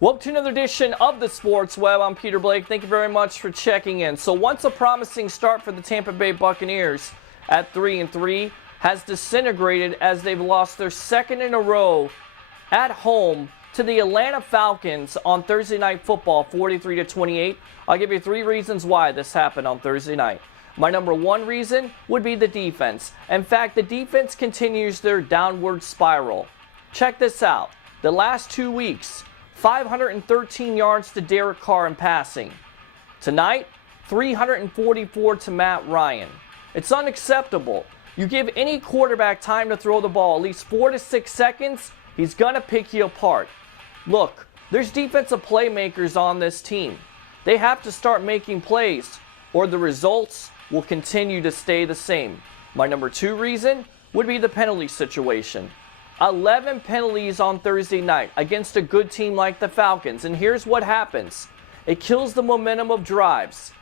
Welcome to another edition of the Sports Web. I'm Peter Blake. Thank you very much for checking in. So once a promising start for the Tampa Bay Buccaneers at 3-3 has disintegrated as they've lost their second in a row at home to the Atlanta Falcons on Thursday Night Football, 43-28. I'll give you 3 reasons why this happened on Thursday night. My number 1 reason would be the defense. In fact, the defense continues their downward spiral. Check this out. The last 2 weeks, 513 yards to Derek Carr in passing. Tonight, 344 to Matt Ryan. It's unacceptable. You give any quarterback time to throw the ball at least 4 to 6 seconds, he's going to pick you apart. Look, there's defensive playmakers on this team. They have to start making plays, or the results will continue to stay the same. My number 2 reason would be the penalty situation. 11 penalties on Thursday night against a good team like the Falcons. And here's what happens. It kills the momentum of drives.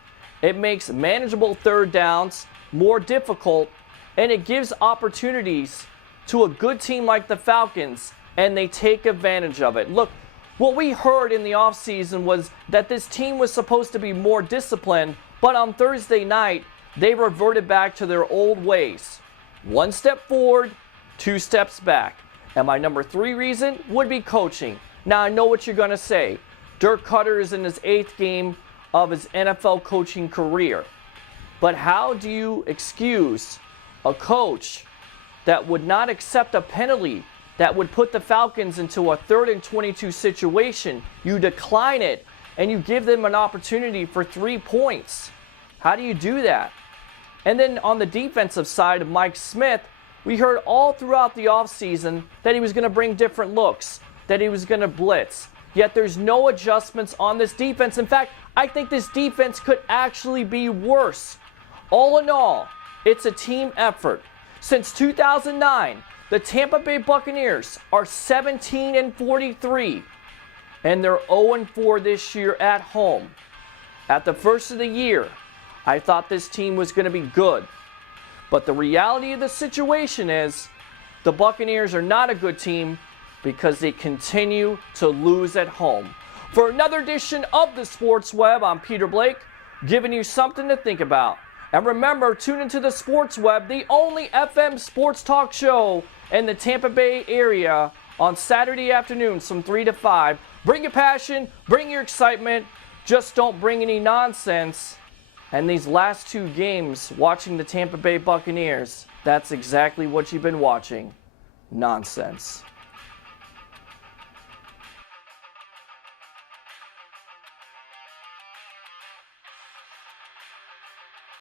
It makes manageable third downs more difficult, and it gives opportunities to a good team like the Falcons, and they take advantage of it. Look, what we heard in the offseason was that this team was supposed to be more disciplined, but on Thursday night, they reverted back to their old ways. 1 step forward, 2 steps back. And my number 3 reason would be coaching. Now, I know what you're going to say. Dirk Koetter is in his 8th game of his NFL coaching career. But how do you excuse a coach that would not accept a penalty that would put the Falcons into a 3rd and 22 situation? You decline it, and you give them an opportunity for 3 points. How do you do that? And then on the defensive side of Mike Smith, we heard all throughout the offseason that he was going to bring different looks, that he was going to blitz. Yet there's no adjustments on this defense. In fact, I think this defense could actually be worse. All in all, it's a team effort. Since 2009, the Tampa Bay Buccaneers are 17-43, and they're 0-4 this year at home. At the first of the year, I thought this team was going to be good. But the reality of the situation is the Buccaneers are not a good team because they continue to lose at home. For another edition of the Sports Web, I'm Peter Blake, giving you something to think about. And remember, tune into the Sports Web, the only FM sports talk show in the Tampa Bay area on Saturday afternoons from 3 to 5. Bring your passion, bring your excitement, just don't bring any nonsense. And these last 2 games, watching the Tampa Bay Buccaneers, that's exactly what you've been watching. Nonsense.